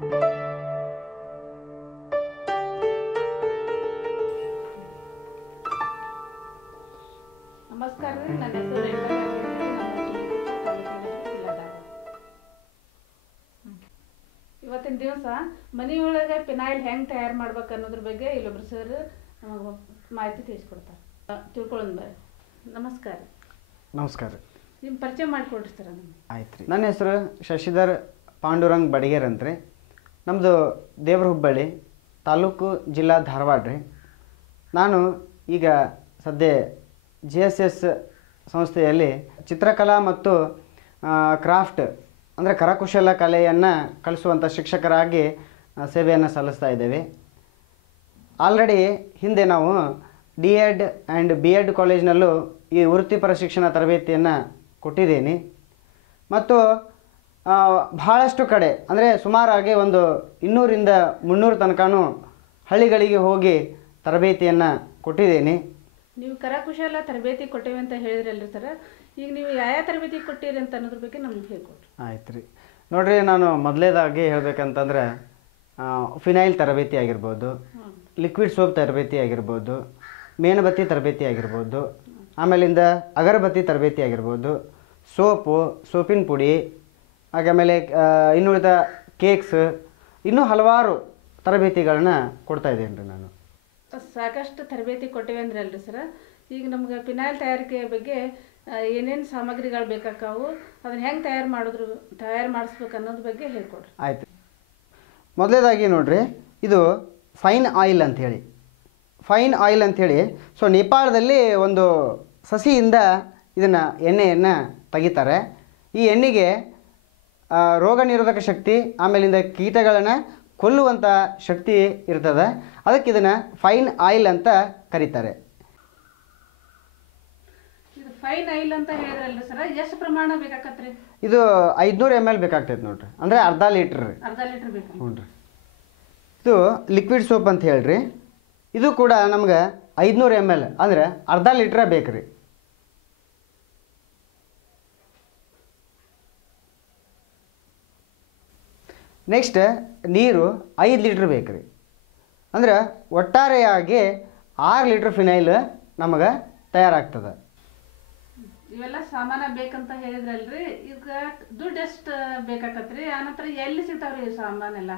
ನಮಸ್ಕಾರ ರೀ, ನನ್ನ ಹೆಸರು ರೇಖಾ ಇವತ್ತಿನ ದಿವಸ ಮನೆಯೊಳಗೆ ಪಿನಾಯಿಲ್ ಹೆಂಗೆ ತಯಾರು ಮಾಡ್ಬೇಕು ಅನ್ನೋದ್ರ ಬಗ್ಗೆ ಇಲ್ಲೊಬ್ರು ಸರ್ ಮಾಹಿತಿ ತಿಳಿಸ್ಕೊಡ್ತಾರೆ. ತಿಳ್ಕೊಳ್ಳೋಣ ಬರ್ರಿ. ನಮಸ್ಕಾರ. ನಮಸ್ಕಾರ. ನಿಮ್ಮ ಪರಿಚಯ ಮಾಡಿಕೊಡ್ರಿ ಸರ್. ಆಯ್ತು ರೀ. ನನ್ನ ಹೆಸರು ಶಶಿಧರ್ ಪಾಂಡುರಂಗ್ ಬಡಿಗೇರ್ ಅಂತ್ರಿ. ನಮ್ಮದು ದೇವ್ರ ಹುಬ್ಬಳ್ಳಿ ತಾಲೂಕು, ಜಿಲ್ಲಾ ಧಾರವಾಡ ರೀ. ನಾನು ಈಗ ಸದ್ಯ GSS ಸಂಸ್ಥೆಯಲ್ಲಿ ಚಿತ್ರಕಲಾ ಮತ್ತು ಕ್ರಾಫ್ಟ್ ಅಂದರೆ ಕರಕುಶಲ ಕಲೆಯನ್ನು ಕಲಿಸುವಂಥ ಶಿಕ್ಷಕರಾಗಿ ಸೇವೆಯನ್ನು ಸಲ್ಲಿಸ್ತಾ ಇದ್ದೇವೆ. ಆಲ್ರೆಡಿ ಹಿಂದೆ ನಾವು D.Ed ಆ್ಯಂಡ್ B.Ed ಕಾಲೇಜಿನಲ್ಲೂ ಈ ವೃತ್ತಿಪರ ಶಿಕ್ಷಣ ತರಬೇತಿಯನ್ನು ಕೊಟ್ಟಿದ್ದೀನಿ. ಮತ್ತು ಬಹಳಷ್ಟು ಕಡೆ ಅಂದರೆ ಸುಮಾರಾಗಿ ಒಂದು 200ರಿಂದ 300 ತನಕನೂ ಹಳ್ಳಿಗಳಿಗೆ ಹೋಗಿ ತರಬೇತಿಯನ್ನು ಕೊಟ್ಟಿದ್ದೀನಿ. ನೀವು ಕರಕುಶಲ ತರಬೇತಿ ಕೊಟ್ಟೇವೆ ಅಂತ ಹೇಳಿದ್ರಲ್ರಿ ಸರ್, ಈಗ ನೀವು ಯಾವ ತರಬೇತಿ ಕೊಟ್ಟಿರಿ ಅಂತ ಅನ್ನೋದ್ರ ಬಗ್ಗೆ ನಮ್ಗೆ ಹೇಳ್ಕೊಡ್ರಿ. ಆಯ್ತು ರೀ. ನೋಡಿರಿ, ನಾನು ಮೊದಲೇದಾಗಿ ಹೇಳ್ಬೇಕಂತಂದರೆ ಫಿನೈಲ್ ತರಬೇತಿ ಆಗಿರ್ಬೋದು, ಲಿಕ್ವಿಡ್ ಸೋಪ್ ತರಬೇತಿ ಆಗಿರ್ಬೋದು, ಮೇಣಬತ್ತಿ ತರಬೇತಿ ಆಗಿರ್ಬೋದು, ಆಮೇಲಿಂದ ಅಗರಬತ್ತಿ ತರಬೇತಿ ಆಗಿರ್ಬೋದು, ಸೋಪು, ಸೋಪಿನ ಪುಡಿ, ಆಮೇಲೆ ಇನ್ನುಳಿದ ಕೇಕ್ಸ್, ಇನ್ನೂ ಹಲವಾರು ತರಬೇತಿಗಳನ್ನ ಕೊಡ್ತಾಯಿದ್ದೀನಿ ರೀ ನಾನು. ಸಾಕಷ್ಟು ತರಬೇತಿ ಕೊಟ್ಟೇವೆ ಅಂದ್ರಲ್ರಿ ಸರ್, ಈಗ ನಮ್ಗೆ ಪಿನಾಯಿಲ್ ತಯಾರಿಕೆ ಬಗ್ಗೆ ಏನೇನು ಸಾಮಗ್ರಿಗಳು ಬೇಕಾಕಾವು, ಅದನ್ನ ಹೆಂಗೆ ತಯಾರು ಮಾಡಿಸ್ಬೇಕು ಅನ್ನೋದ್ರ ಬಗ್ಗೆ ಹೇಳ್ಕೊಡ್ರಿ. ಆಯ್ತು. ಮೊದಲೇದಾಗಿ ನೋಡ್ರಿ, ಇದು ಫೈನ್ ಆಯಿಲ್ ಅಂಥೇಳಿ. ಸೊ ನೇಪಾಳದಲ್ಲಿ ಒಂದು ಸಸಿಯಿಂದ ಇದನ್ನು ಎಣ್ಣೆಯನ್ನು ತೆಗಿತಾರೆ. ಈ ಎಣ್ಣೆಗೆ ರೋಗ ನಿರೋಧಕ ಶಕ್ತಿ, ಆಮೇಲಿಂದ ಕೀಟಗಳನ್ನು ಕೊಲ್ಲುವಂಥ ಶಕ್ತಿ ಇರ್ತದೆ. ಅದಕ್ಕೆ ಇದನ್ನು ಫೈನ್ ಆಯಿಲ್ ಅಂತ ಕರೀತಾರೆ. ಫೈನ್ ಆಯಿಲ್ ಅಂತ ಹೇಳಿದ್ರಲ್ರಿ ಸರ್, ಎಷ್ಟು ಪ್ರಮಾಣ ಬೇಕಾಕತ್ರಿ? ಇದು 500 ml ಬೇಕಾಗ್ತೈತೆ ನೋಡ್ರಿ, ಅಂದರೆ ಅರ್ಧ ಲೀಟ್ರ್ ರೀ. ಅರ್ಧ ಲೀಟ್ರ್ ಬೇಕು. ಹ್ಞೂ ರೀ. ಇದು ಲಿಕ್ವಿಡ್ ಸೋಪ್ ಅಂತ ಹೇಳ್ರಿ. ಇದು ಕೂಡ ನಮ್ಗೆ 500 ml ಅಂದರೆ ಅರ್ಧ ಲೀಟ್ರ ಬೇಕು ರೀ. ನೆಕ್ಸ್ಟ್ ನೀರು 5 ಲೀಟ್ರ್ ಬೇಕು ರೀ. ಅಂದ್ರೆ ಒಟ್ಟಾರೆಯಾಗಿ 6 ಲೀಟ್ರ್ ಫಿನೈಲ್ ನಮಗೆ ತಯಾರಾಗ್ತದೆ. ಇವೆಲ್ಲ ಸಾಮಾನ ಬೇಕಂತ ಹೇಳಿದ್ರಲ್ರಿ, ಈಗ ದುಡ್ಡು ಎಷ್ಟು ಬೇಕಾಕತ್ರಿ? ಆನಂತರ ಎಲ್ಲಿ ಸಿಗ್ತಾವ್ರಿ ಈ ಸಾಮಾನೆಲ್ಲ?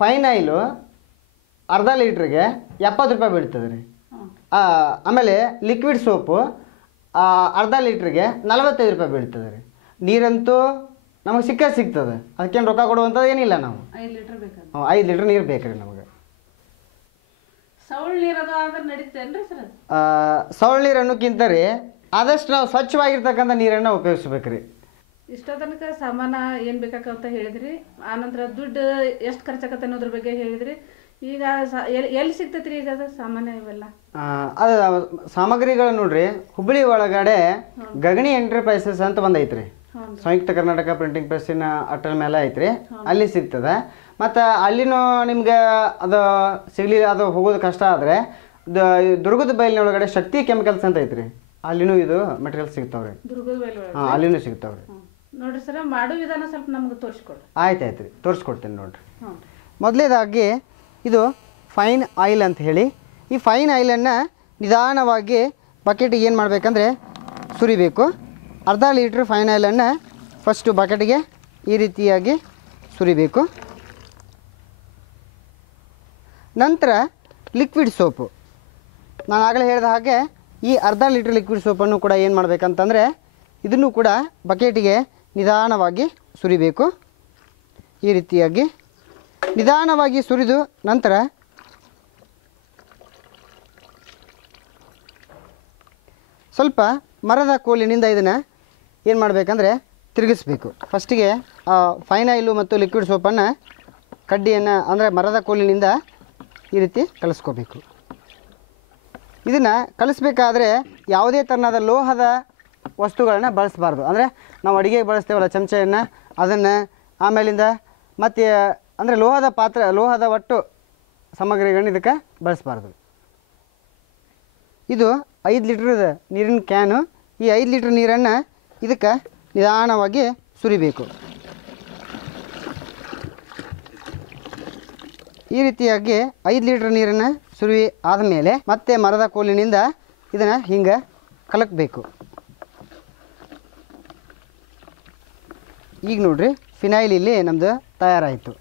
ಫೈನ್ ಆಯಿಲು ಅರ್ಧ ಲೀಟ್ರಿಗೆ 70 ರೂಪಾಯಿ ಬೀಳ್ತದೆ ರೀ. ಆಮೇಲೆ ಲಿಕ್ವಿಡ್ ಸೋಪು ಅರ್ಧ ಲೀಟ್ರಿಗೆ 45 ರೂಪಾಯಿ ಬೀಳ್ತದೆ ರೀ. ನೀರಂತೂ ನಮಗೆ ಸಿಗ್ತದೆ, ಅದಕ್ಕೇನು ರೊಕ್ಕ ಕೊಡುವಂಥದ್ದು ಏನಿಲ್ಲ. ನಾವು 5 ಲೀಟ್ರ್ ಬೇಕು. 5 ಲೀಟ್ರ್ ನೀರು ಬೇಕು ರೀ ನಮಗೆ. ಸೌಳ್ ನೀರು ಅದು ಆದ್ರೆ ನಡೀತೇನ್ರಿ ಸರ್? ಸೌಳ್ ನೀರು ಅನ್ನೋಕ್ಕಿಂತ ರೀ ಆದಷ್ಟು ನಾವು ಸ್ವಚ್ಛವಾಗಿರ್ತಕ್ಕಂಥ ನೀರನ್ನು ಉಪಯೋಗಿಸ್ಬೇಕು ರೀ. ಇಷ್ಟೋ ತನಕ ಸಾಮಾನ ಏನು ಬೇಕಾಕಂತ ಹೇಳಿದ್ರಿ, ಆನಂತರ ದುಡ್ಡು ಎಷ್ಟು ಖರ್ಚಾಕತ್ತೆ ಅನ್ನೋದ್ರ ಬಗ್ಗೆ ಹೇಳಿದ್ರಿ. ಈಗ ಎಲ್ಲಿ ಸಿಗ್ತೈತ್ರಿ ಈಗ ಅದು ಸಾಮಾನ್ಯ ಇವೆಲ್ಲ? ಅದು ಸಾಮಗ್ರಿಗಳು ನೋಡ್ರಿ, ಹುಬ್ಬಳ್ಳಿ ಒಳಗಡೆ ಗಗಣಿ ಎಂಟರ್ಪ್ರೈಸಸ್ ಅಂತ ಬಂದೈತ್ರಿ. ಸಂಯುಕ್ತ ಕರ್ನಾಟಕ ಪ್ರಿಂಟಿಂಗ್ ಪ್ರೆಸ್ಸಿನ ಅಟಲ್ ಮೇಲೆ ಐತ್ರಿ, ಅಲ್ಲಿ ಸಿಗ್ತದೆ. ಮತ್ತು ಅಲ್ಲಿನೂ ನಿಮ್ಗೆ ಅದು ಸಿಗಲಿಲ್ಲ, ಅದು ಹೋಗೋದು ಕಷ್ಟ ಆದರೆ ದುರ್ಗದ ಬೈಲಿನೊಳಗಡೆ ಶಕ್ತಿ ಕೆಮಿಕಲ್ಸ್ ಅಂತ ಐತ್ರಿ, ಅಲ್ಲಿನೂ ಇದು ಮೆಟೀರಿಯಲ್ಸ್ ಸಿಗ್ತಾವ್ರಿ. ದುರ್ಗದ ಬೈಲು? ಹಾಂ, ಅಲ್ಲಿನೂ ಸಿಗ್ತಾವ್ರಿ. ನೋಡ್ರಿ ಸರ್, ಮಾಡೋ ವಿಧಾನ ಸ್ವಲ್ಪ ನಮ್ಗೆ ತೋರಿಸ್ಕೊಡ್ರಿ. ಆಯ್ತು ರೀ, ತೋರಿಸ್ಕೊಡ್ತೀನಿ ನೋಡ್ರಿ. ಮೊದಲೇದಾಗಿ ಇದು ಫೈನ್ ಆಯಿಲ್ ಅಂತ ಹೇಳಿ. ಈ ಫೈನ್ ಆಯಿಲನ್ನು ನಿಧಾನವಾಗಿ ಬಕೆಟಿಗೆ ಏನು ಮಾಡಬೇಕಂದ್ರೆ ಸುರಿಬೇಕು. ಅರ್ಧ ಲೀಟ್ರ್ ಫೈನ್ ಆಯಿಲನ್ನು ಫಸ್ಟು ಬಕೆಟಿಗೆ ಈ ರೀತಿಯಾಗಿ ಸುರಿಬೇಕು. ನಂತರ ಲಿಕ್ವಿಡ್ ಸೋಪು, ನಾನು ಆಗಲೇ ಹೇಳಿದ ಹಾಗೆ ಈ ಅರ್ಧ ಲೀಟ್ರ್ ಲಿಕ್ವಿಡ್ ಸೋಪನ್ನು ಕೂಡ ಏನು ಮಾಡಬೇಕಂತಂದರೆ ಇದನ್ನು ಕೂಡ ಬಕೆಟಿಗೆ ನಿಧಾನವಾಗಿ ಸುರಿಬೇಕು. ಈ ರೀತಿಯಾಗಿ ನಿಧಾನವಾಗಿ ಸುರಿದು ನಂತರ ಸ್ವಲ್ಪ ಮರದ ಕೋಲಿನಿಂದ ಇದನ್ನು ಏನು ಮಾಡಬೇಕಂದ್ರೆ ತಿರುಗಿಸ್ಬೇಕು. ಫಸ್ಟಿಗೆ ಫೈನ್ ಆಯಿಲು ಮತ್ತು ಲಿಕ್ವಿಡ್ ಸೋಪನ್ನು ಕಡ್ಡಿಯನ್ನು ಅಂದರೆ ಮರದ ಕೋಲಿನಿಂದ ಈ ರೀತಿ ಕಲಿಸ್ಕೋಬೇಕು. ಇದನ್ನು ಕಲಿಸ್ಬೇಕಾದ್ರೆ ಯಾವುದೇ ಥರನಾದ ಲೋಹದ ವಸ್ತುಗಳನ್ನು ಬಳಸಬಾರ್ದು. ಅಂದರೆ ನಾವು ಅಡುಗೆಗೆ ಬಳಸ್ತೇವಲ್ಲ ಚಮಚೆಯನ್ನು, ಅದನ್ನು ಆಮೇಲಿಂದ ಮತ್ತು ಅಂದರೆ ಲೋಹದ ಒಟ್ಟು ಸಾಮಗ್ರಿಗಳನ್ನ ಇದಕ್ಕೆ ಬಳಸಬಾರ್ದು. ಇದು 5 ಲೀಟ್ರದ ನೀರಿನ ಕ್ಯಾನು. ಈ 5 ಲೀಟ್ರ್ ನೀರನ್ನು ಇದಕ್ಕೆ ನಿಧಾನವಾಗಿ ಸುರಿಬೇಕು. ಈ ರೀತಿಯಾಗಿ 5 ಲೀಟ್ರ್ ನೀರನ್ನು ಸುರುವಿ ಆದಮೇಲೆ ಮತ್ತೆ ಮರದ ಕೋಲಿನಿಂದ ಇದನ್ನು ಹಿಂಗೆ ಕಲಕಬೇಕು. ಈಗ ನೋಡ್ರಿ ಫಿನೈಲ್ ಇಲ್ಲಿ ನಮ್ಮದು ತಯಾರಾಯಿತು.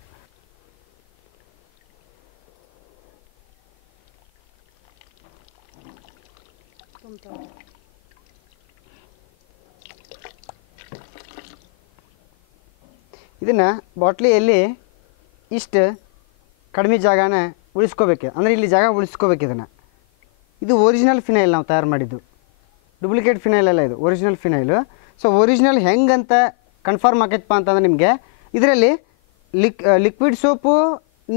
ಇದನ್ನು ಬಾಟ್ಲಿಯಲ್ಲಿ ಇಷ್ಟು ಕಡಿಮೆ ಜಾಗನ ಉಳಿಸ್ಕೋಬೇಕು, ಅಂದರೆ ಇಲ್ಲಿ ಜಾಗ ಉಳಿಸ್ಕೋಬೇಕು. ಇದು ಒರಿಜಿನಲ್ ಫಿನೈಲ್ ನಾವು ತಯಾರು ಮಾಡಿದ್ದು, ಡೂಪ್ಲಿಕೇಟ್ ಫಿನೈಲ್ ಅಲ್ಲ, ಇದು ಒರಿಜಿನಲ್ ಫಿನೈಲು. ಸೊ ಒರಿಜಿನಲ್ ಹೆಂಗಂತ ಕನ್ಫರ್ಮ್ ಆಗೈತಪ್ಪ ಅಂತಂದ್ರೆ ನಿಮಗೆ ಇದರಲ್ಲಿ ಲಿಕ್ವಿಡ್ ಸೋಪು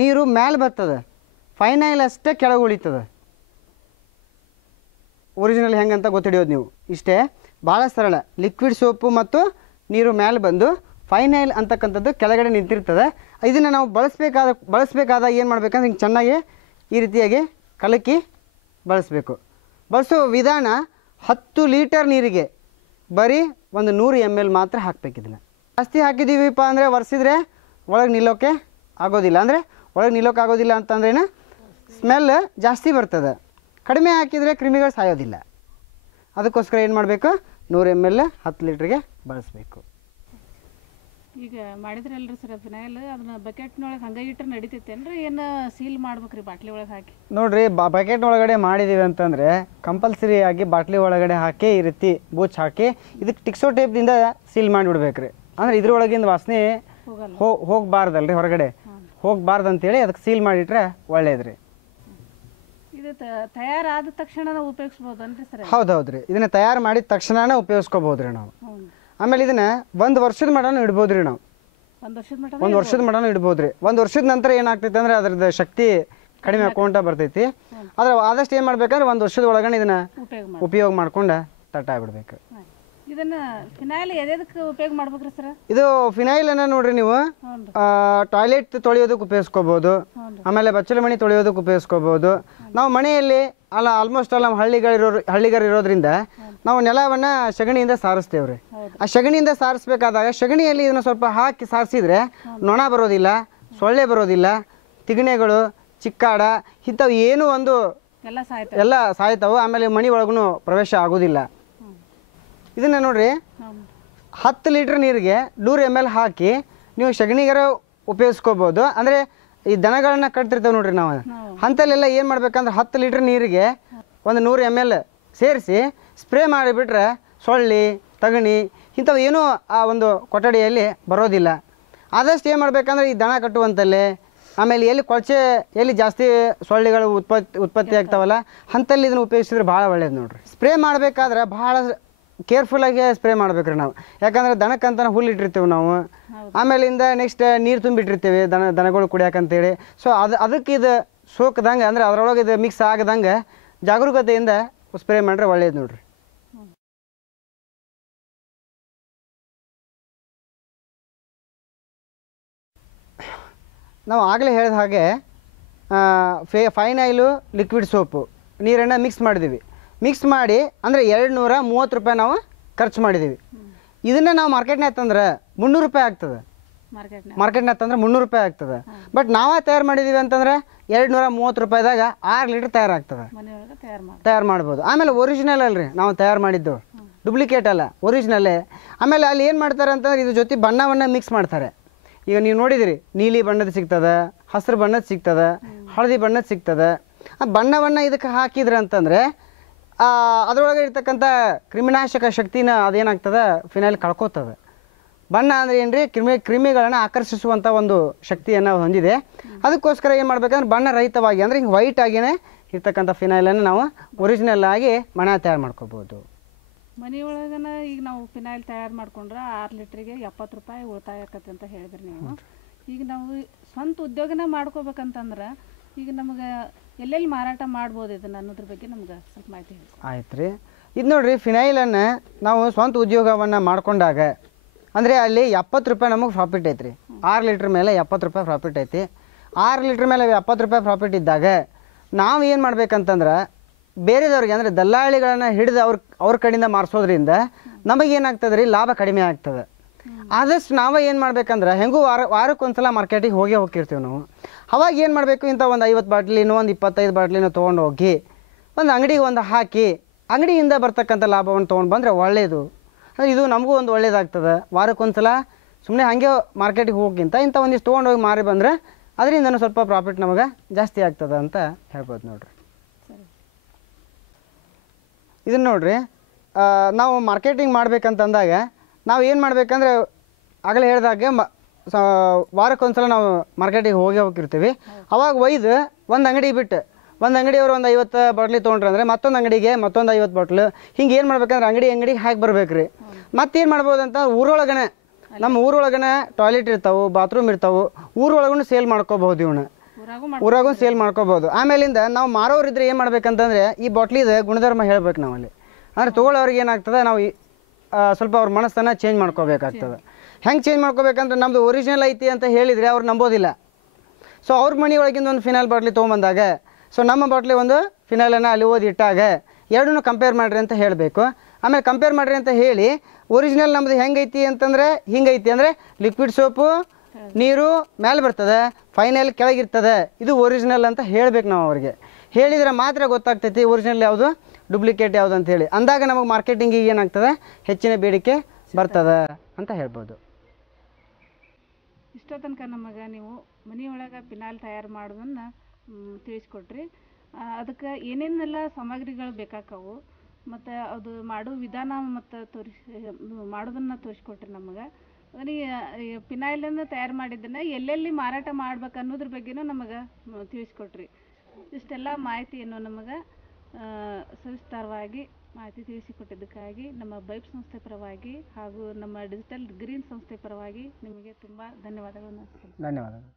ನೀರು ಮ್ಯಾಲೆ ಬರ್ತದೆ, ಫೈನೈಲ್ ಅಷ್ಟೇ ಕೆಳಗೆ ಉಳಿತದೆ. ಒರಿಜಿನಲ್ ಹೆಂಗಂತ ಗೊತ್ತಿಡಿಯೋದು ನೀವು ಇಷ್ಟೇ, ಭಾಳ ಸರಳ. ಲಿಕ್ವಿಡ್ ಸೋಪು ಮತ್ತು ನೀರು ಮ್ಯಾಲೆ ಬಂದು ಫೈನೈಲ್ ಅಂತಕ್ಕಂಥದ್ದು ಕೆಳಗಡೆ ನಿಂತಿರ್ತದೆ. ಇದನ್ನು ನಾವು ಬಳಸಬೇಕಾದಾಗ ಏನು ಮಾಡಬೇಕಂದ್ರೆ ಹಿಂಗೆ ಚೆನ್ನಾಗಿ ಈ ರೀತಿಯಾಗಿ ಕಲಕಿ ಬಳಸಬೇಕು. ಬಳಸೋ ವಿಧಾನ 10 ಲೀಟರ್ ನೀರಿಗೆ ಬರೀ ಒಂದು 100 ml ಮಾತ್ರ ಹಾಕಬೇಕು. ಇದನ್ನು ಜಾಸ್ತಿ ಹಾಕಿದ್ದೀವಿಪ್ಪ ಅಂದರೆ ಒರೆಸಿದ್ರೆ ಒಳಗೆ ನಿಲ್ಲೋಕ್ಕೆ ಆಗೋದಿಲ್ಲ. ಅಂದರೆ ಒಳಗೆ ನಿಲ್ಲೋಕೆ ಆಗೋದಿಲ್ಲ ಅಂತಂದ್ರೇನು ಸ್ಮೆಲ್ ಜಾಸ್ತಿ ಬರ್ತದೆ. ಕಡಿಮೆ ಹಾಕಿದರೆ ಕ್ರಿಮಿಗಳು ಸಾಯೋದಿಲ್ಲ. ಅದಕ್ಕೋಸ್ಕರ ಏನು ಮಾಡಬೇಕು, 100 ml 10 ಲೀಟ್ರಿಗೆ ಬಳಸಬೇಕು. ಈಗ ಮಾಡಿದ್ರಲ್ರಿ ಸರ್ ಫಿನೈಲ್, ಅದನ್ನ ಬಕೆಟ್ನೊಳಗೆ ಹಂಗೆ ಇಟ್ಟರೆ ನಡಿತೈತೇನ್ರಿ, ಏನು ಸೀಲ್ ಮಾಡ್ಬೇಕ್ರಿ ಬಾಟ್ಲಿ ಒಳಗೆ ಹಾಕಿ? ನೋಡಿರಿ, ಬಕೆಟ್ ಒಳಗಡೆ ಮಾಡಿದ್ದೀವಿ ಅಂತಂದರೆ ಕಂಪಲ್ಸರಿ ಆಗಿ ಬಾಟ್ಲಿ ಒಳಗಡೆ ಹಾಕಿ ಈ ರೀತಿ ಬೂಚ್ ಹಾಕಿ ಇದಕ್ಕೆ ಟಿಕ್ಸೋ ಟೇಪ್ದಿಂದ ಸೀಲ್ ಮಾಡಿಬಿಡ್ಬೇಕ್ರಿ. ಅಂದರೆ ಇದ್ರೊಳಗಿಂದ ವಾಸನೆ ಹೋಗಬಾರ್ದಲ್ರಿ, ಹೊರಗಡೆ ಹೋಗಬಾರ್ದು ಅಂತೇಳಿ ಅದಕ್ಕೆ ಸೀಲ್ ಮಾಡಿಟ್ರೆ ಒಳ್ಳೇದ್ರಿ. ಇದು ತಯಾರಾದ ತಕ್ಷಣ ನಾವು ಉಪಯೋಗಿಸ್ಬೋದನ್ರಿ ಸರ್? ಹೌದೌದ್ರಿ, ಇದನ್ನು ತಯಾರು ಮಾಡಿದ ತಕ್ಷಣನೇ ಉಪಯೋಗಿಸ್ಕೋಬೋದ್ರಿ ನಾವು. ಆಮೇಲೆ ಇದನ್ನು 1 ವರ್ಷದ ಮಟನೂ ಇಡ್ಬೋದ್ರಿ ನಾವು. 1 ವರ್ಷದ ಮಟನೂ ಇಡ್ಬೋದ್ರಿ. 1 ವರ್ಷದ ನಂತರ ಏನಾಗ್ತೈತೆ ಅಂದರೆ ಅದ್ರದ್ದು ಶಕ್ತಿ ಕಡಿಮೆ ಹಾಕೊಂತ ಬರ್ತೈತಿ. ಆದ್ರೆ ಆದಷ್ಟು ಏನು ಮಾಡ್ಬೇಕಂದ್ರೆ 1 ವರ್ಷದ ಒಳಗಡೆ ಇದನ್ನು ಉಪಯೋಗ ಮಾಡ್ಕೊಂಡು ತಟ್ಟಾಗ್ಬಿಡ್ಬೇಕು. ಇದನ್ನ ಫಿನೈಲ್ ಎದಕ್ಕೆ ಉಪಯೋಗ ಮಾಡ್ಬೇಕ್ರಿ ಸರ್? ಇದು ಫಿನೈಲನ್ನು ನೋಡ್ರಿ ನೀವು ಟಾಯ್ಲೆಟ್ ತೊಳೆಯೋದಕ್ಕೆ ಉಪಯೋಗಿಸ್ಕೋಬೋದು, ಆಮೇಲೆ ಬಚ್ಚಲ ಮಣಿ ತೊಳೆಯೋದಕ್ಕೆ ಉಪಯೋಗಿಸ್ಕೋಬೋದು. ನಾವು ಮನೆಯಲ್ಲಿ ಆಲ್ಮೋಸ್ಟ್ ನಮ್ಮ ಹಳ್ಳಿಗರು ಇರೋದ್ರಿಂದ ನಾವು ನೆಲವನ್ನು ಸಗಣಿಯಿಂದ ಸಾರಿಸ್ತೇವ್ರಿ. ಆ ಸಗಣಿಯಿಂದ ಸಾರಿಸ್ಬೇಕಾದಾಗ ಸಗಣಿಯಲ್ಲಿ ಇದನ್ನು ಸ್ವಲ್ಪ ಹಾಕಿ ಸಾರಿಸಿದ್ರೆ ನೊಣ ಬರೋದಿಲ್ಲ, ಸೊಳ್ಳೆ ಬರೋದಿಲ್ಲ, ತಿಗಣೆಗಳು, ಚಿಕ್ಕಾಡ ಇಂಥವು ಏನೂ ಒಂದು ಎಲ್ಲ ಸಾಯ್ತಾವೆ. ಆಮೇಲೆ ಮನೆ ಒಳಗೂ ಪ್ರವೇಶ ಆಗೋದಿಲ್ಲ. ಇದನ್ನು ನೋಡ್ರಿ 10 ಲೀಟ್ರ್ ನೀರಿಗೆ 100 ml ಹಾಕಿ ನೀವು ಸಗಣಿಗಾರ ಉಪಯೋಗಿಸ್ಕೋಬೋದು. ಅಂದರೆ ಈ ದನಗಳನ್ನ ಕಟ್ತಿರ್ತೇವೆ ನೋಡ್ರಿ ನಾವು, ಅಂಥಲ್ಲೆಲ್ಲ ಏನು ಮಾಡ್ಬೇಕಂದ್ರೆ 10 ಲೀಟ್ರ್ ನೀರಿಗೆ ಒಂದು 100 ml ಸೇರಿಸಿ ಸ್ಪ್ರೇ ಮಾಡಿಬಿಟ್ರೆ ಸೊಳ್ಳೆ, ತಗಣಿ ಇಂಥವು ಏನೂ ಆ ಒಂದು ಕೊಠಡಿಯಲ್ಲಿ ಬರೋದಿಲ್ಲ. ಆದಷ್ಟು ಏನು ಮಾಡ್ಬೇಕಂದ್ರೆ ಈ ದನ ಕಟ್ಟುವಂತಲ್ಲೇ, ಆಮೇಲೆ ಎಲ್ಲಿ ಕೊಳಚೆ ಎಲ್ಲಿ ಜಾಸ್ತಿ ಸೊಳ್ಳೆಗಳು ಉತ್ಪತ್ತಿ ಆಗ್ತಾವಲ್ಲ ಅಂಥಲ್ಲಿ ಇದನ್ನು ಉಪಯೋಗಿಸಿದ್ರೆ ಭಾಳ ಒಳ್ಳೇದು ನೋಡ್ರಿ. ಸ್ಪ್ರೇ ಮಾಡಬೇಕಾದ್ರೆ ಭಾಳ ಕೇರ್ಫುಲ್ಲಾಗಿ ಸ್ಪ್ರೇ ಮಾಡ್ಬೇಕ್ರಿ ನಾವು. ಯಾಕಂದ್ರೆ ದನಕ್ಕಂತ ಹುಲ್ಲು ಇಟ್ಟಿರ್ತೀವಿ ನಾವು, ಆಮೇಲಿಂದ ನೆಕ್ಸ್ಟ್ ನೀರು ತುಂಬಿಟ್ಟಿರ್ತೀವಿ ದನಗಳು ಕುಡಿಯಾಕಂತೇಳಿ. ಸೊ ಅದಕ್ಕೆ ಇದು ಸೋಕದಂಗೆ, ಅಂದರೆ ಅದರೊಳಗೆ ಇದು ಮಿಕ್ಸ್ ಆಗದಂಗೆ ಜಾಗರೂಕತೆಯಿಂದ ಸ್ಪ್ರೇ ಮಾಡ್ರೆ ಒಳ್ಳೇದು ನೋಡ್ರಿ. ನಾವು ಆಗಲೇ ಹೇಳಿದ ಹಾಗೆ ಫೈನೈಲು, ಲಿಕ್ವಿಡ್ ಸೋಪು, ನೀರನ್ನು ಮಿಕ್ಸ್ ಮಾಡಿದ್ದೀವಿ. ಮಿಕ್ಸ್ ಮಾಡಿ ಅಂದರೆ 230 ರೂಪಾಯಿ ನಾವು ಖರ್ಚು ಮಾಡಿದ್ದೀವಿ. ಇದನ್ನು ನಾವು ಮಾರ್ಕೆಟ್ನಾಗ ತಂದ್ರೆ 300 ರೂಪಾಯಿ ಆಗ್ತದೆ. ಮಾರ್ಕೆಟ್ನಾಗ ತಂದ್ರೆ 300 ರೂಪಾಯಿ ಆಗ್ತದೆ. ಬಟ್ ನಾವೇ ತಯಾರು ಮಾಡಿದ್ದೀವಿ ಅಂತಂದ್ರೆ 230 ರೂಪಾಯಿದಾಗ 6 ಲೀಟ್ರ್ ತಯಾರಾಗ್ತದೆ, ತಯಾರು ಮಾಡ್ಬೋದು. ಆಮೇಲೆ ಒರಿಜಿನಲ್ ಅಲ್ರಿ ನಾವು ತಯಾರು ಮಾಡಿದ್ದು, ಡೂಪ್ಲಿಕೇಟ್ ಅಲ್ಲ, ಒರಿಜಿನಲ್ಲೇ. ಆಮೇಲೆ ಅಲ್ಲಿ ಏನು ಮಾಡ್ತಾರೆ ಅಂತಂದ್ರೆ ಇದ್ರ ಜೊತೆ ಬಣ್ಣವನ್ನು ಮಿಕ್ಸ್ ಮಾಡ್ತಾರೆ. ಈಗ ನೀವು ನೋಡಿದಿರಿ, ನೀಲಿ ಬಣ್ಣದ ಸಿಗ್ತದೆ, ಹಸಿರು ಬಣ್ಣದ ಸಿಗ್ತದೆ, ಹಳದಿ ಬಣ್ಣದ ಸಿಗ್ತದೆ. ಆ ಬಣ್ಣವನ್ನು ಇದಕ್ಕೆ ಹಾಕಿದ್ರೆ ಅಂತಂದರೆ ಅದರೊಳಗೆ ಇರ್ತಕ್ಕಂಥ ಕ್ರಿಮಿನಾಶಕ ಶಕ್ತಿನ ಅದೇನಾಗ್ತದೆ ಫಿನೈಲ್ ಕಳ್ಕೊತದೆ. ಬಣ್ಣ ಅಂದರೆ ಏನು ರೀ, ಕ್ರಿಮಿಗಳನ್ನು ಆಕರ್ಷಿಸುವಂಥ ಒಂದು ಶಕ್ತಿಯನ್ನು ಹೊಂದಿದೆ. ಅದಕ್ಕೋಸ್ಕರ ಏನು ಮಾಡ್ಬೇಕಂದ್ರೆ ಬಣ್ಣ ರಹಿತವಾಗಿ, ಅಂದರೆ ಹಿಂಗೆ ವೈಟ್ ಆಗಿಯೇ ಇರ್ತಕ್ಕಂಥ ಫಿನೈಲನ್ನು ನಾವು ಒರಿಜಿನಲ್ ಆಗಿ ಮನೆ ತಯಾರು ಮಾಡ್ಕೋಬೋದು. ಮನೆಯೊಳಗನ ಈಗ ನಾವು ಫಿನೈಲ್ ತಯಾರು ಮಾಡ್ಕೊಂಡ್ರೆ 6 ಲೀಟ್ರಿಗೆ 70 ರೂಪಾಯಿ ಉಳಿತಾಯ ಆಕತಿ ಅಂತ ಹೇಳಿದ್ರಿ ನೀವು. ಈಗ ನಾವು ಸ್ವಂತ ಉದ್ಯೋಗನ ಮಾಡ್ಕೋಬೇಕಂತಂದ್ರೆ ಈಗ ನಮಗೆ ಎಲ್ಲೆಲ್ಲಿ ಮಾರಾಟ ಮಾಡ್ಬೋದು ಇದನ್ನು ಅನ್ನೋದ್ರ ಬಗ್ಗೆ ನಮ್ಗೆ ಸ್ವಲ್ಪ ಮಾಹಿತಿ ಹೇಳಿ. ಆಯ್ತು ರೀ. ಇದು ನೋಡಿರಿ, ಫಿನೈಲನ್ನು ನಾವು ಸ್ವಂತ ಉದ್ಯೋಗವನ್ನು ಮಾಡ್ಕೊಂಡಾಗ ಅಂದರೆ ಅಲ್ಲಿ 70 ರೂಪಾಯಿ ನಮಗೆ ಪ್ರಾಫಿಟ್ ಐತ್ರಿ. 6 ಲೀಟ್ರ್ ಮೇಲೆ 70 ರೂಪಾಯಿ ಪ್ರಾಫಿಟ್ ಐತಿ. 6 ಲೀಟ್ರ್ ಮೇಲೆ 70 ರೂಪಾಯಿ ಪ್ರಾಫಿಟ್ ಇದ್ದಾಗ ನಾವು ಏನು ಮಾಡ್ಬೇಕಂತಂದ್ರೆ ಬೇರೆದವ್ರಿಗೆ, ಅಂದರೆ ದಲ್ಲಾಳಿಗಳನ್ನು ಹಿಡಿದು ಅವ್ರ ಕಡೆಯಿಂದ ಮಾರಿಸೋದ್ರಿಂದ ನಮಗೇನಾಗ್ತದೆ ರೀ, ಲಾಭ ಕಡಿಮೆ ಆಗ್ತದೆ. ಆದಷ್ಟು ನಾವೇ ಏನು ಮಾಡ್ಬೇಕಂದ್ರೆ ಹೆಂಗೂ ವಾರಕ್ಕೊಂದ್ಸಲ ಮಾರ್ಕೆಟಿಗೆ ಹೋಗಿರ್ತೀವಿ ನಾವು. ಅವಾಗ ಏನು ಮಾಡಬೇಕು, ಇಂಥ ಒಂದು 50 ಬಾಟ್ಲಿನೋ ಒಂದು 25 ಬಾಟ್ಲಿನೋ ತೊಗೊಂಡು ಹೋಗಿ ಒಂದು ಅಂಗಡಿಗೆ ಒಂದು ಹಾಕಿ ಅಂಗಡಿಯಿಂದ ಬರ್ತಕ್ಕಂಥ ಲಾಭವನ್ನು ತೊಗೊಂಡು ಬಂದರೆ ಒಳ್ಳೆಯದು. ಅಂದರೆ ಇದು ನಮಗೂ ಒಂದು ಒಳ್ಳೇದಾಗ್ತದೆ. ವಾರಕ್ಕೊಂದು ಸಲ ಸುಮ್ಮನೆ ಹಾಗೆ ಮಾರ್ಕೆಟಿಗೆ ಹೋಗಿಂತ ಇಂಥ ಒಂದಿಷ್ಟು ತೊಗೊಂಡೋಗಿ ಮಾರಿ ಬಂದರೆ ಅದರಿಂದನೂ ಸ್ವಲ್ಪ ಪ್ರಾಫಿಟ್ ನಮಗೆ ಜಾಸ್ತಿ ಆಗ್ತದೆ ಅಂತ ಹೇಳ್ಬೋದು ನೋಡ್ರಿ. ಇದನ್ನು ನೋಡ್ರಿ, ನಾವು ಮಾರ್ಕೆಟಿಂಗ್ ಮಾಡ್ಬೇಕಂತಂದಾಗ ನಾವು ಏನು ಮಾಡಬೇಕಂದ್ರೆ ಆಗಲೇ ಹೇಳಿದಾಗೆ ವಾರಕ್ಕೊಂದು ಸಲ ನಾವು ಮಾರ್ಕೆಟಿಗೆ ಹೋಗಿರ್ತೀವಿ. ಅವಾಗ ಒಯ್ದು ಒಂದು ಅಂಗಡಿ ಬಿಟ್ಟು ಒಂದು ಅಂಗಡಿಯವರು ಒಂದು 50 ಬಾಟ್ಲಿ ತೊಗೊಂಡ್ರೆ ಅಂದರೆ ಮತ್ತೊಂದು ಅಂಗಡಿಗೆ ಮತ್ತೊಂದು 50 ಬಾಟ್ಲು ಹಿಂಗೆ ಏನು ಮಾಡ್ಬೇಕಂದ್ರೆ ಅಂಗಡಿಗೆ ಹಾಕಿ ಬರ್ಬೇಕು ರೀ. ಮತ್ತೇನು ಮಾಡ್ಬೋದು ಅಂತ ಊರೊಳಗನೆ ನಮ್ಮ ಊರೊಳಗನೆ ಟಾಯ್ಲೆಟ್ ಇರ್ತಾವೆ, ಬಾತ್ರೂಮ್ ಇರ್ತಾವೆ, ಊರೊಳಗೂ ಸೇಲ್ ಮಾಡ್ಕೋಬಹುದು, ಇವನ್ನ ಊರಾಗೂ ಸೇಲ್ ಮಾಡ್ಕೋಬೋದು. ಆಮೇಲಿಂದ ನಾವು ಮಾರೋರಿದ್ರೆ ಏನು ಮಾಡ್ಬೇಕಂತಂದರೆ ಈ ಬಾಟ್ಲಿದ ಗುಣಧರ್ಮ ಹೇಳ್ಬೇಕು ನಾವಲ್ಲಿ. ಅಂದರೆ ತೊಗೊಳ್ಳೋರಿಗೆ ಏನಾಗ್ತದೆ, ನಾವು ಸ್ವಲ್ಪ ಅವ್ರ ಮನಸ್ಸನ್ನು ಚೇಂಜ್ ಮಾಡ್ಕೋಬೇಕಾಗ್ತದೆ. ಹೆಂಗೆ ಚೇಂಜ್ ಮಾಡ್ಕೋಬೇಕಂದ್ರೆ ನಮ್ಮದು ಒರಿಜಿನಲ್ ಐತಿ ಅಂತ ಹೇಳಿದರೆ ಅವ್ರು ನಂಬೋದಿಲ್ಲ. ಸೊ ಅವ್ರ ಮನೆ ಒಳಗಿಂದ ಒಂದು ಫಿನಾಯ್ಲ್ ಬಾಟ್ಲಿ ತೊಗೊಂಬಂದಾಗ ಸೊ ನಮ್ಮ ಬಾಟ್ಲಿ ಒಂದು ಫಿನಾಯ್ಲನ್ನು ಅಲ್ಲಿ ಓದಿ ಇಟ್ಟಾಗ ಎರಡನ್ನೂ ಕಂಪೇರ್ ಮಾಡಿರಿ ಅಂತ ಹೇಳಬೇಕು. ಆಮೇಲೆ ಕಂಪೇರ್ ಮಾಡಿರಿ ಅಂತ ಹೇಳಿ ಒರಿಜಿನಲ್ ನಮ್ಮದು ಹೆಂಗೈತಿ ಅಂತಂದರೆ ಹಿಂಗೈತಿ ಅಂದರೆ ಲಿಕ್ವಿಡ್ ಸೋಪು ನೀರು ಮೇಲೆ ಬರ್ತದೆ, ಫೈನಲ್ ಕೆಳಗಿರ್ತದೆ, ಇದು ಒರಿಜಿನಲ್ ಅಂತ ಹೇಳಬೇಕು ನಾವು ಅವ್ರಿಗೆ. ಹೇಳಿದರೆ ಮಾತ್ರ ಗೊತ್ತಾಗ್ತೈತಿ ಒರಿಜಿನಲ್ ಯಾವುದು ಡೂಪ್ಲಿಕೇಟ್ ಯಾವುದು ಅಂತ ಹೇಳಿ. ಅಂದಾಗ ನಮಗೆ ಮಾರ್ಕೆಟಿಂಗಿಗೆ ಏನಾಗ್ತದೆ, ಹೆಚ್ಚಿನ ಬೇಡಿಕೆ ಬರ್ತದೆ ಅಂತ ಹೇಳ್ಬೋದು. ಇಷ್ಟೋ ತನಕ ನಮಗೆ ನೀವು ಮನೆಯೊಳಗೆ ಪಿನಾಯ್ಲ್ ತಯಾರು ಮಾಡೋದನ್ನು ತಿಳಿಸ್ಕೊಟ್ರಿ. ಅದಕ್ಕೆ ಏನೇನೆಲ್ಲ ಸಾಮಗ್ರಿಗಳು ಬೇಕಾಕವು ಮತ್ತು ಅದು ಮಾಡೋ ವಿಧಾನ ಮತ್ತು ಮಾಡೋದನ್ನು ತೋರಿಸ್ಕೊಟ್ರಿ ನಮಗೆ. ಈ ಪಿನಾಯ್ಲನ್ನು ತಯಾರು ಮಾಡಿದ್ದನ್ನು ಎಲ್ಲೆಲ್ಲಿ ಮಾರಾಟ ಮಾಡ್ಬೇಕು ಅನ್ನೋದ್ರ ಬಗ್ಗೆನೂ ನಮಗೆ ತಿಳಿಸ್ಕೊಟ್ರಿ. ಇಷ್ಟೆಲ್ಲ ಮಾಹಿತಿಯನ್ನು ನಮಗೆ ಸವಿಸ್ತಾರವಾಗಿ ಮಾಹಿತಿ ತಿಳಿಸಿಕೊಟ್ಟಿದ್ದಕ್ಕಾಗಿ ನಮ್ಮ ಬೈಪ್ ಸಂಸ್ಥೆ ಪರವಾಗಿ ಹಾಗೂ ನಮ್ಮ ಡಿಜಿಟಲ್ ಗ್ರೀನ್ ಸಂಸ್ಥೆ ಪರವಾಗಿ ನಿಮಗೆ ತುಂಬ ಧನ್ಯವಾದಗಳನ್ನು. ಧನ್ಯವಾದಗಳು.